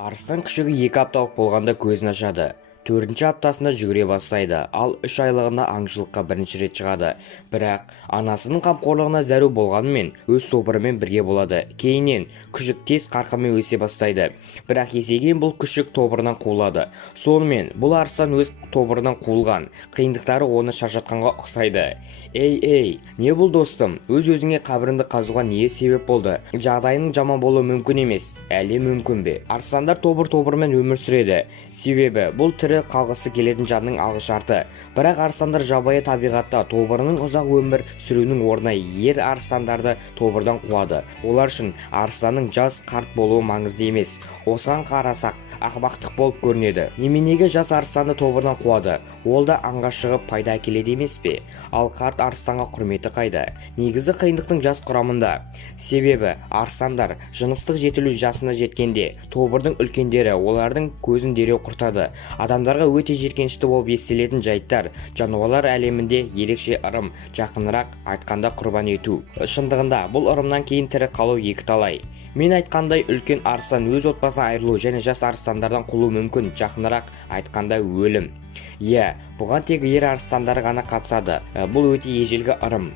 Арыстан күшігі 2 апталық болғанда көзін ашады. 4-ші аптасында жүгіре бастайды, ал 3 айлығында аңшылыққа бірінші рет шығады. Бірақ анасының қамқорлығына зәру болғанымен өз тобырымен бірге болады. Кейіннен күшік тез қарқынмен өсе бастайды. Бірақ есейген бұл күшік тобырынан қуылады. Сонымен бұл арыстан өз тобырынан қуылған. Қиындықтары оны шаршатқанға ұқсайды. Ей, не бұл достым? Өз-өзіңе қабіріңді қазуға не себеп болды? Жағдайының жаман болуы мүмкін емес. Әлде мүмкін бе? Арыстандар тобыр-тобырмен өмір сүреді. Себебі бұл тірі қалғысы келетін жанның алғышарты. Бірақ арыстандар жабайы табиғатта тобырының ұзақ өмір сүруінің орнына ер арыстандарды тобырдан қуады. Олар үшін арыстанның жас қарт болуы маңызды емес. Осыған қарасақ, ақымақтық болып көрінеді. Неменеге жас арыстанды тобырдан қуады? Ол да аңға шығып пайда әкеледі емес пе? Ал қарт арыстанға құрметі қайда? Негізі қиындықтың жас құрамында. Себебі арыстандар жыныстық жетілу жасына жеткенде тобырдың үлкендері олардың көзін дереу құртады. Адамдарға өте жиіркенішті болып естілетін жайттар жануарлар әлемінде ерекше ырым, жақынырақ айтқанда құрбан ету. Шындығында бұл ырымнан кейін тірі қалу екі талай. Мен айтқандай үлкен арыстан өз отбасынан айырылу және жас арыстандардан құлу мүмкін, жақынырақ айтқанда өлім. Бұған тек ер арыстандары ғана қатысады. Бұл өте ежелгі ырым.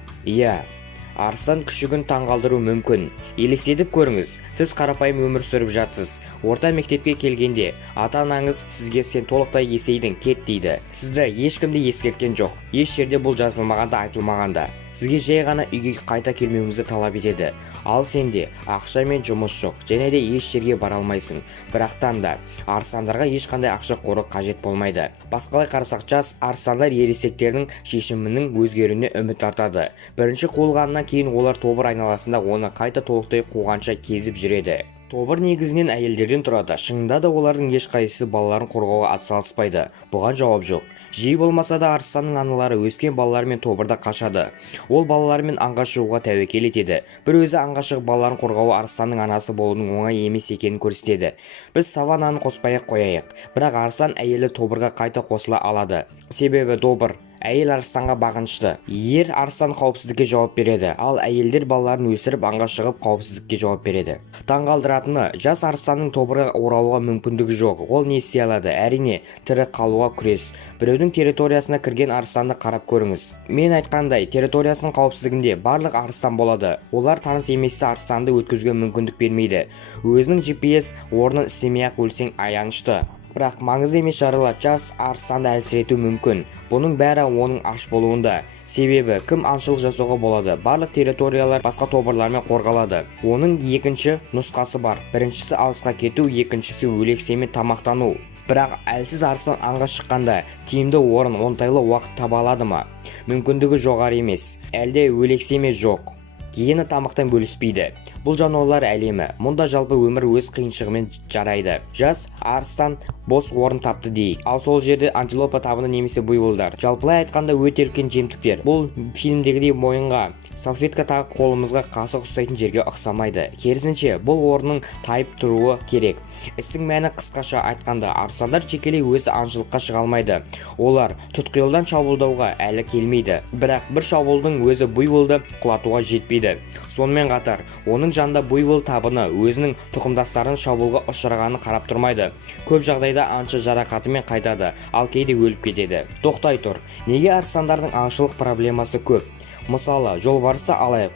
Арыстан күшігін таңғалдыру мүмкін. Елестетіп көріңіз, сіз қарапайым өмір сүріп жатсыз. Орта мектепке келгенде ата-анаңыз сізге сен толықтай есейдің, кет дейді. Сізді ешкімде ескерткен жоқ. Еш жерде бұл жазылмағанда, айтылмағанда. Сізге жай ғана үйге қайта келмеуіңізді талап етеді. Ал сенде ақша мен жұмыс жоқ, және де еш жерге бара алмайсың. Бірақтан да арыстандарға ешқандай ақша қоры қажет болмайды. Басқалай қарасақ, жас арыстандар ересектердің шешімінің өзгеруіне үміт артады. Бірінші қуылғаннан кейін олар тобыр айналасында оны қайта толықтай қуғанша кезіп жүреді. Тобыр негізінен әйелдерден тұрады. Шынында да олардың ешқайсысы балаларын қорғауға атсалыспайды. Бұған жауап жоқ. Жиі болмаса да арыстанның аналары өскен балаларымен тобырда қашады. Ол балаларымен аңға шығуға тәуекел етеді. Бір өзі аңға шығып балаларын қорғауы арыстанның анасы болудың оңай емес екенін көрсетеді. Біз савананы қоспай-ақ қояйық. Бірақ арыстан әйелі тобырға қайта қосыла алады. Себебі тобыр әйел арыстанға бағынышты. Ер арыстан қауіпсіздікке жауап береді, ал әйелдер балаларын өсіріп аңға шығып қауіпсіздікке жауап береді. Таңғалдыратыны, жас арыстанның тобырға оралуға мүмкіндігі жоқ. Ол не істей алады? Әрине, тірі қалуға күрес. Біреудің территориясына кірген арыстанды қарап көріңіз. Мен айтқандай, территориясының қауіпсіздігінде барлық арыстан болады. Олар таныс емесі арыстанды өткізуге мүмкіндік бермейді. Өзінің GPS орнын істемей-ақ өлсең аянышты. Бірақ маңызды емес жарылар жас арыстанды әлсірету мүмкін. Бұның бәрі оның аш болуында. Себебі кім аңшылық жасауға болады? Барлық территориялар басқа тобырлармен қорғалады. Оның екінші нұсқасы бар. Біріншісі алысқа кету, екіншісі өлексемен тамақтану. Бірақ әлсіз арыстан аңға шыққанда тиімді орын, оңтайлы уақыт таба алады ма? Мүмкіндігі жоғары емес. Әлде өлексеме жоқ. Гиена тамақтан бөліспейді. Бұл жануарлар әлемі. Мұнда жалпы өмір өз қиыншылығымен жарайды. Жас арыстан бос орын тапты дейік. Ал сол жерде антилопа табыны немесе буйволдар. Жалпылай айтқанда өте үлкен жемтіктер. Бұл фильмдегідей мойынға салфетка тағып қолымызға қасық ұстайтын жерге ұқсамайды. Керісінше, бұл орынның тайып тұруы керек. Істің мәні қысқаша айтқанда, арыстандар жекелей өзі аңшылыққа шыға алмайды. Олар тұтқиылдан шабуылдауға әлі келмейді. Бірақ бір шабуылдың өзі буйволды құлатуға жетпейді. Сонымен қатар, оның жанында буйвол табыны өзінің тұқымдастарының шабуылға ұшырағанын қарап тұрмайды. Көп жағдайда аңшы жарақатымен қайтады, ал кейде өліп кетеді. Тоқтай тұр. Неге арыстандардың аңшылық проблемасы көп? Мысалы, жолбарысты алайық,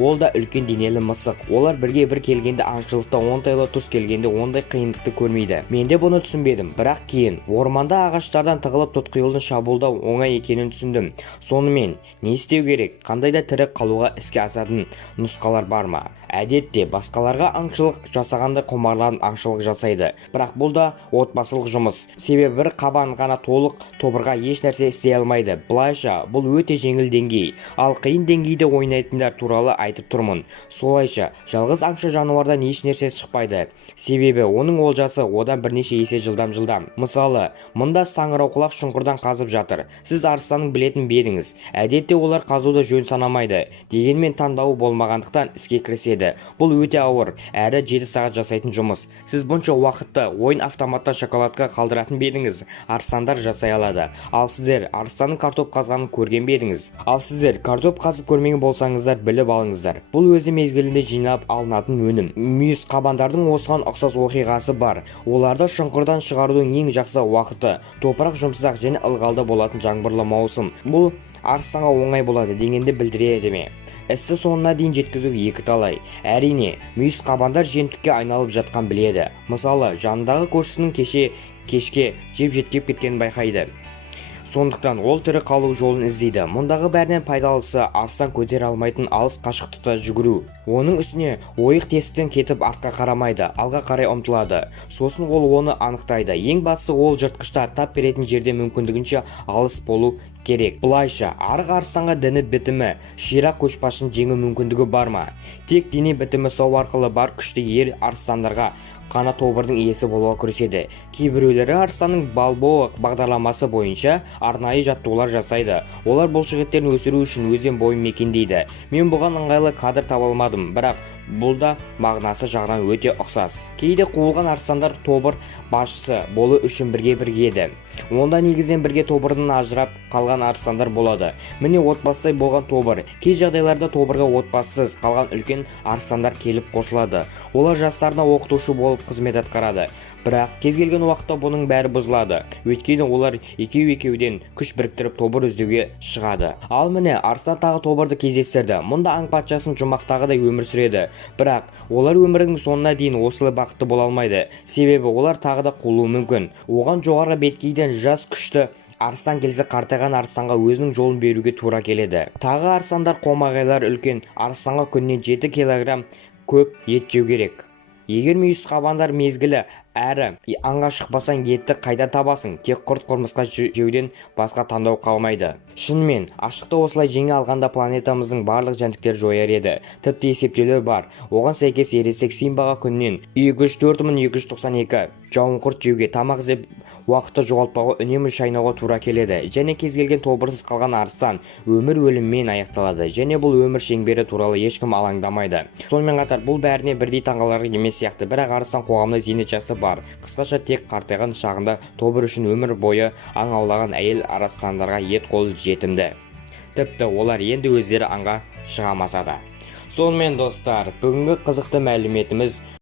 ол да үлкен денелі мысық. Олар бірге бір келгенде аңшылықта оңтайлы, тұс келгенде ондай қиындықты көрмейді. Мен де бұны түсінбедім, бірақ кейін орманда ағаштардан тығылып тұтқиылды шабуылдау оңай екенін түсіндім. Сонымен не істеу керек? Қандай да тірі қалуға іске асатын нұсқалар бар ма? Әдетте басқаларға аңшылық жасағандай құмарланып аңшылық жасайды. Бірақ бұл да отбасылық жұмыс. Себебі бір қабан ғана толық тобырға еш нәрсе істей алмайды. Бұлайша бұл өте жеңіл деңгей. Ал қиын деңгейде ойнайтындар туралы айтып тұрмын. Солайша жалғыз аңшы жануардан еш нәрсе шықпайды. Себебі оның олжасы одан бірнеше есе жылдам. Мысалы, мұнда саңырауқұлақ шұңқырдан қазып жатыр. Сіз арыстанның білетін бе едіңіз? Әдетте олар қазуды жөн санамайды. Дегенмен таңдауы болмағандықтан іске кіріседі. Бұл өте ауыр, әрі 7 сағат жасайтын жұмыс. Сіз бұнша уақытты ойын автоматтан шоколадқа қалдыратын бе едіңіз? Арыстандар жасай алады. Ал сіздер арыстанның картоп қазғанын көрген бе едіңіз? Ал сіздер Картоп қазып көрмеген болсаңыздар, біліп алыңыздар. Бұл өзі мезгілінде жинап алынатын өнім. Мүйіз қабандардың осыған ұқсас оқиғасы бар. Оларды шұңқырдан шығарудың ең жақсы уақыты топырақ жұмсақ және ылғалды болатын жаңбырлы маусым. Бұл арыстанға оңай болады дегенді білдіреді ме? Істі соңына дейін жеткізу екі талай. Әрине, мүйіз қабандар жемтікке айналып жатқан біледі. Мысалы, жанындағы көршісінің кешке жеп жеткеп кеткенін байқайды. Сондықтан ол тірі қалу жолын іздейді. Мұндағы бәрінен пайдалысы арыстан көтере алмайтын алыс қашықтықта жүгіру. Оның үстіне ойық тесіктен кетіп артқа қарамайды, алға қарай ұмтылады. Сосын ол оны анықтайды. Ең бастысы ол жыртқыштар тап беретін жерде мүмкіндігінше алыс болу керек. Бұлайша арық арыстанға діні бітімі, ширақ көшбасшының жеңу мүмкіндігі бар ма? Тек дене бітімі сау арқылы бар күшті ер арыстандарға қана тобырдың иесі болуға күреседі. Кейбіреулері арыстанның балбоа бағдарламасы бойынша арнайы жаттығулар жасайды. Олар бұлшықеттерін өсіру үшін өзен бойын мекендейді. Мен бұған ыңғайлы кадр таба алмадым, бірақ бұл да мағынасы жағынан өте ұқсас. Кейде қуылған арыстандар тобыр басшысы болу үшін бірге біргеді. Онда негізінен бірге тобырдан ажырап қалған арыстандар болады. Міне отбасыдай болған тобыр. Кей жағдайларда тобырға отбасысыз қалған үлкен арыстандар келіп қосылады. Олар жастарына оқытушы болып қызмет атқарады. Бірақ кез келген уақытта бұның бәрі бұзылады. Өйткені олар екеуден күш біріктіріп тобыр іздеуге шығады. Ал міне арыстан тағы тобырды кездестірді. Мұнда аң патшасының жұмақтағыдай өмір сүреді. Бірақ олар өмірінің соңына дейін осылай бақытты бола алмайды. Себебі олар тағы да қуылуы мүмкін. Оған жоғары беткейден жас күшті арыстан келсе қартайған арыстанға өзінің жолын беруге тура келеді. Тағы арыстандар қомағайлар үлкен арыстанға күннен 7 килограмм көп ет жеу керек. Егер мүйіз қабандар мезгілі әрі аңға шықпасаң етті қайда табасың? Тек құрт-құрмысқа жеуден басқа таңдау қалмайды. Шынымен, аштықты осылай жеңе алғанда планетамыздың барлық жәндіктер жояр еді. Тіпті есептеулер бар. Оған сәйкес ересек симбаға күннен 24292 жауынқұрт жеуге, тамақ іздеп уақытты жоғалтпауға, үнемі шайнауға тура келеді. Және кез келген тобырсыз қалған арыстан өмір өліммен аяқталады. Және бұл өмір шеңбері туралы ешкім алаңдамайды. Сонымен қатар бұл бәріне бірдей таңғаларлық емес сияқты, бірақ арыстан қоғамда зейнетжасы бар. Қысқаша тек қартайған шағында тобыр үшін өмір бойы аң аулаған әйел арыстандарға ет қолы жетімді. Тіпті олар енді өздері аңға шығамаса да. Сонымен достар, бүгінгі қызықты мәліметіміз